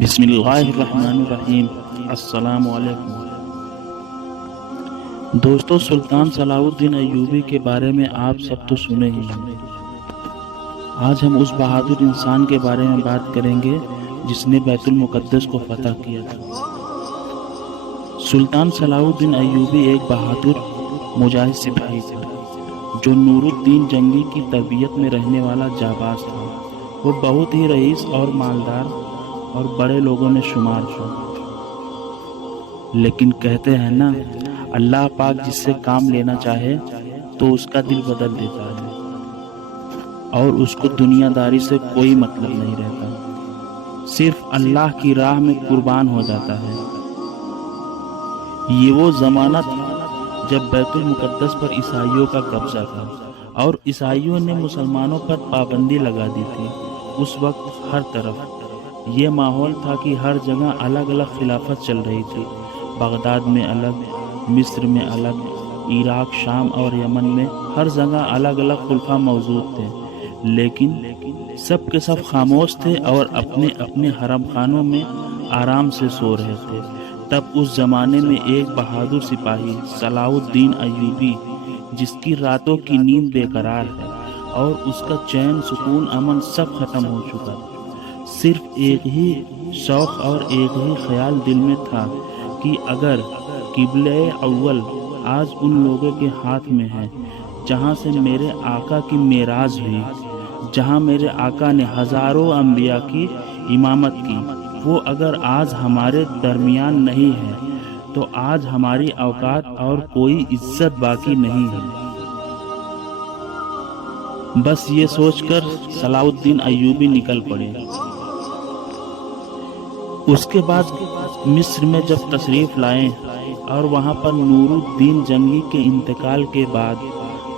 بسم اللہ الرحمن الرحیم۔ السلام علیکم دوستو، سلطان صلاح الدین ایوبی کے بارے میں آپ سب تو سنے ہی ہیں۔ آج ہم اس بہادر انسان کے بارے میں بات کریں گے جس نے بیت المقدس کو فتح کیا تھا۔ سلطان صلاح الدین ایوبی ایک بہادر مجاہد سپاہی تھا جو نور الدین جنگی کی تربیت میں رہنے والا جانباز تھا۔ وہ بہت ہی رئیس اور مالدار اور بڑے لوگوں میں شمار تھا، لیکن کہتے ہیں نا، اللہ پاک جس سے کام لینا چاہے تو اس کا دل بدل دیتا ہے اور اس کو دنیا داری سے کوئی مطلب نہیں رہتا، صرف اللہ کی راہ میں قربان ہو جاتا ہے۔ یہ وہ زمانہ تھا جب بیت المقدس پر عیسائیوں کا قبضہ تھا اور عیسائیوں نے مسلمانوں پر پابندی لگا دی تھی۔ اس وقت ہر طرف یہ ماحول تھا کہ ہر جگہ الگ الگ خلافت چل رہی تھی۔ بغداد میں الگ، مصر میں الگ، عراق، شام اور یمن میں ہر جگہ الگ الگ خلفاء موجود تھے، لیکن سب کے سب خاموش تھے اور اپنے اپنے حرم خانوں میں آرام سے سو رہے تھے۔ تب اس زمانے میں ایک بہادر سپاہی صلاح الدین ایوبی، جس کی راتوں کی نیند بے قرار ہے اور اس کا چین، سکون، امن سب ختم ہو چکا تھا، صرف ایک ہی شوق اور ایک ہی خیال دل میں تھا کہ اگر قبلہ اول آج ان لوگوں کے ہاتھ میں ہے جہاں سے میرے آقا کی معراج ہوئی، جہاں میرے آقا نے ہزاروں انبیاء کی امامت کی، وہ اگر آج ہمارے درمیان نہیں ہے تو آج ہماری اوقات اور کوئی عزت باقی نہیں ہے۔ بس یہ سوچ کر صلاح الدین ایوبی نکل پڑے۔ اس کے بعد مصر میں جب تشریف لائے اور وہاں پر نور الدین جنگی کے انتقال کے بعد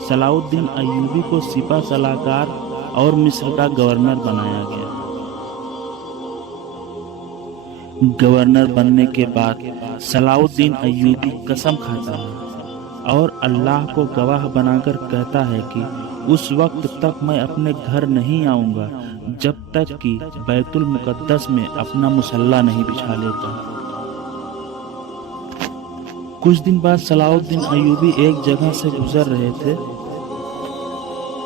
صلاح الدین ایوبی کو سپہ سالار اور مصر کا گورنر بنایا گیا۔ گورنر بننے کے بعد صلاح الدین ایوبی قسم کھاتا ہے اور اللہ کو گواہ بنا کر کہتا ہے کہ اس وقت تک میں اپنے گھر نہیں آؤں گا جب تک کہ بیت المقدس میں اپنا مصلی نہیں بچھا لیتا۔ کچھ دن بعد صلاح الدین ایوبی ایک جگہ سے گزر رہے تھے۔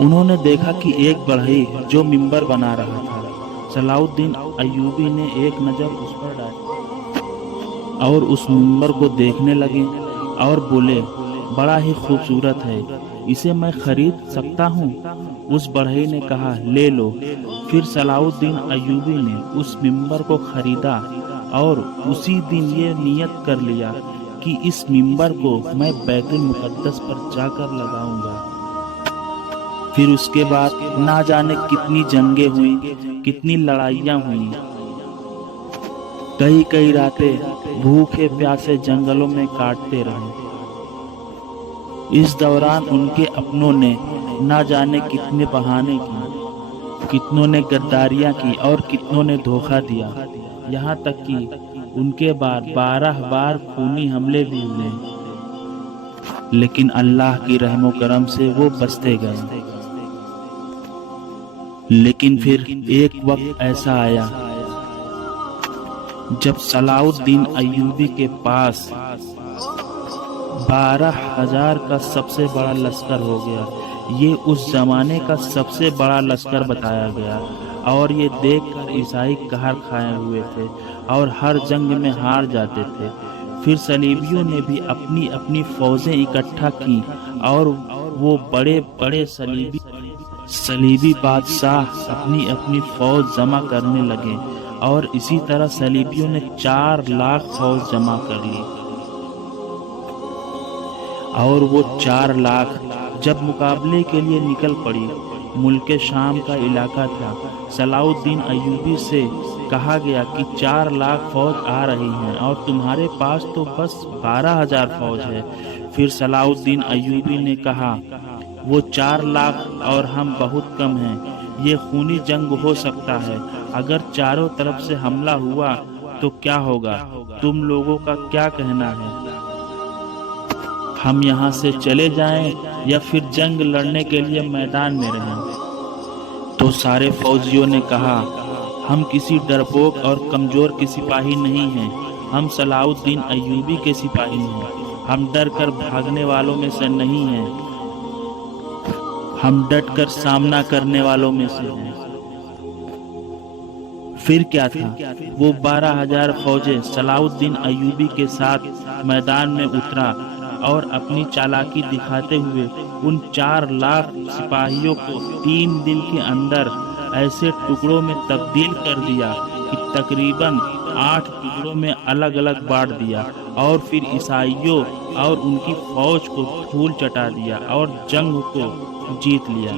انہوں نے دیکھا کہ ایک بڑھئی جو منبر بنا رہا تھا۔ صلاح الدین ایوبی نے ایک نظر اس پر ڈالی اور اس منبر کو دیکھنے لگے اور بولے، بڑا ہی خوبصورت ہے، اسے میں خرید سکتا ہوں؟ اس بڑھئی نے کہا، لے لو۔ پھر صلاح الدین ایوبی نے اس منبر کو خریدا اور اسی دن یہ نیت کر لیا کہ اس منبر کو میں بیت المقدس پر جا کر لگاؤں گا۔ پھر اس کے بعد نہ جانے کتنی جنگیں ہوئیں، کتنی لڑائیاں ہوئیں، کئی راتیں بھوکے پیاسے جنگلوں میں کاٹتے رہے۔ اس دوران ان کے اپنوں نے نہ جانے کتنے بہانے کی، کتنوں نے غداریاں کی اور کتنوں نے دھوکہ دیا، یہاں تک کہ ان کے بعد 12 بار خونی حملے بھی ہوئے، لیکن اللہ کی رحم و کرم سے وہ بچتے گئے۔ لیکن پھر ایک وقت ایسا آیا جب صلاح الدین ایوبی کے پاس 12,000 کا سب سے بڑا لشکر ہو گیا۔ یہ اس زمانے کا سب سے بڑا لشکر بتایا گیا اور یہ دیکھ کر عیسائی قہر کھائے ہوئے تھے اور ہر جنگ میں ہار جاتے تھے۔ پھر صلیبیوں نے بھی اپنی اپنی فوجیں اکٹھا کی اور وہ بڑے بڑے صلیبی بادشاہ اپنی اپنی فوج جمع کرنے لگے اور اسی طرح صلیبیوں نے 4 لاکھ فوج جمع کر لی، اور وہ 4 لاکھ جب مقابلے کے لیے نکل پڑی۔ ملک شام کا علاقہ تھا۔ صلاح الدین ایوبی سے کہا گیا کہ 4 لاکھ فوج آ رہی ہیں اور تمہارے پاس تو بس 12,000 فوج ہے۔ پھر صلاح الدین ایوبی نے کہا، وہ 4 لاکھ اور ہم بہت کم ہیں، یہ خونی جنگ ہو سکتا ہے، اگر چاروں طرف سے حملہ ہوا تو کیا ہوگا؟ تم لوگوں کا کیا کہنا ہے؟ ہم یہاں سے چلے جائیں یا پھر جنگ لڑنے کے لیے میدان میں رہیں؟ تو سارے فوجیوں نے کہا، ہم کسی ڈرپوک اور کمزور کے سپاہی نہیں ہیں، ہم صلاح الدین ایوبی کے سپاہی ہیں۔ ہم ڈر کر بھاگنے والوں میں سے نہیں ہیں، ہم ڈٹ کر سامنا کرنے والوں میں سے ہیں۔ پھر کیا تھا، وہ 12,000 فوجیں صلاح الدین ایوبی کے ساتھ میدان میں اترا اور اپنی چالاکی دکھاتے ہوئے ان 4 لاکھ سپاہیوں کو 3 دن کے اندر ایسے ٹکڑوں میں تبدیل کر دیا کہ تقریباً 8 ٹکڑوں میں الگ الگ بانٹ دیا، اور پھر عیسائیوں اور ان کی فوج کو دھول چٹا دیا اور جنگ کو جیت لیا۔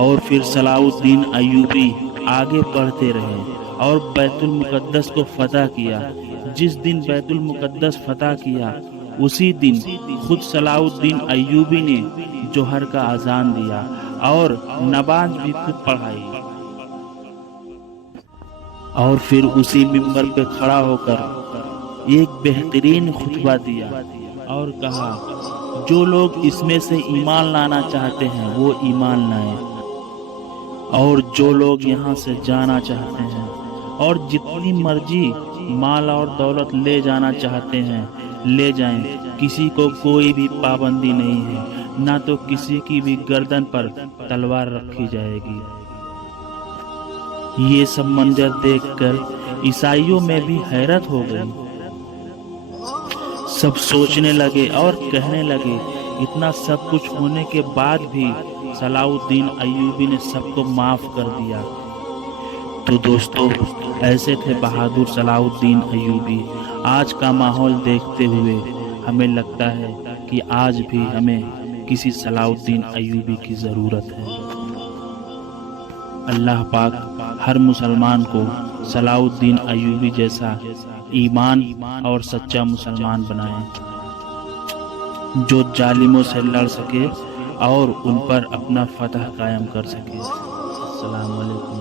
اور پھر صلاح الدین ایوبی آگے بڑھتے رہے اور بیت المقدس کو فتح کیا۔ جس دن بیت المقدس فتح کیا اسی دن خود صلاح الدین ایوبی نے جوہر کا اذان دیا اور نماز بھی خود پڑھائی، اور پھر اسی منبر پہ کھڑا ہو کر ایک بہترین خطبہ دیا اور کہا، جو لوگ اس میں سے ایمان لانا چاہتے ہیں وہ ایمان لائیں، اور جو لوگ یہاں سے جانا چاہتے ہیں اور جتنی مرضی مال اور دولت لے جانا چاہتے ہیں لے جائیں، کسی کو کوئی بھی پابندی نہیں ہے، نہ تو کسی کی بھی گردن پر تلوار رکھی جائے گی۔ یہ سب منظر دیکھ کر عیسائیوں میں بھی حیرت ہو گئی۔ سب سوچنے لگے اور کہنے لگے، اتنا سب کچھ ہونے کے بعد بھی صلاح الدین ایوبی نے سب کو معاف کر دیا۔ تو دوستو، ایسے تھے بہادر صلاح الدین ایوبی۔ آج کا ماحول دیکھتے ہوئے ہمیں لگتا ہے کہ آج بھی ہمیں کسی صلاح الدین ایوبی کی ضرورت ہے۔ اللہ پاک ہر مسلمان کو صلاح الدین ایوبی جیسا ایمان اور سچا مسلمان بنائے، جو ظالموں سے لڑ سکے اور ان پر اپنا فتح قائم کر سکے۔ السلام علیکم۔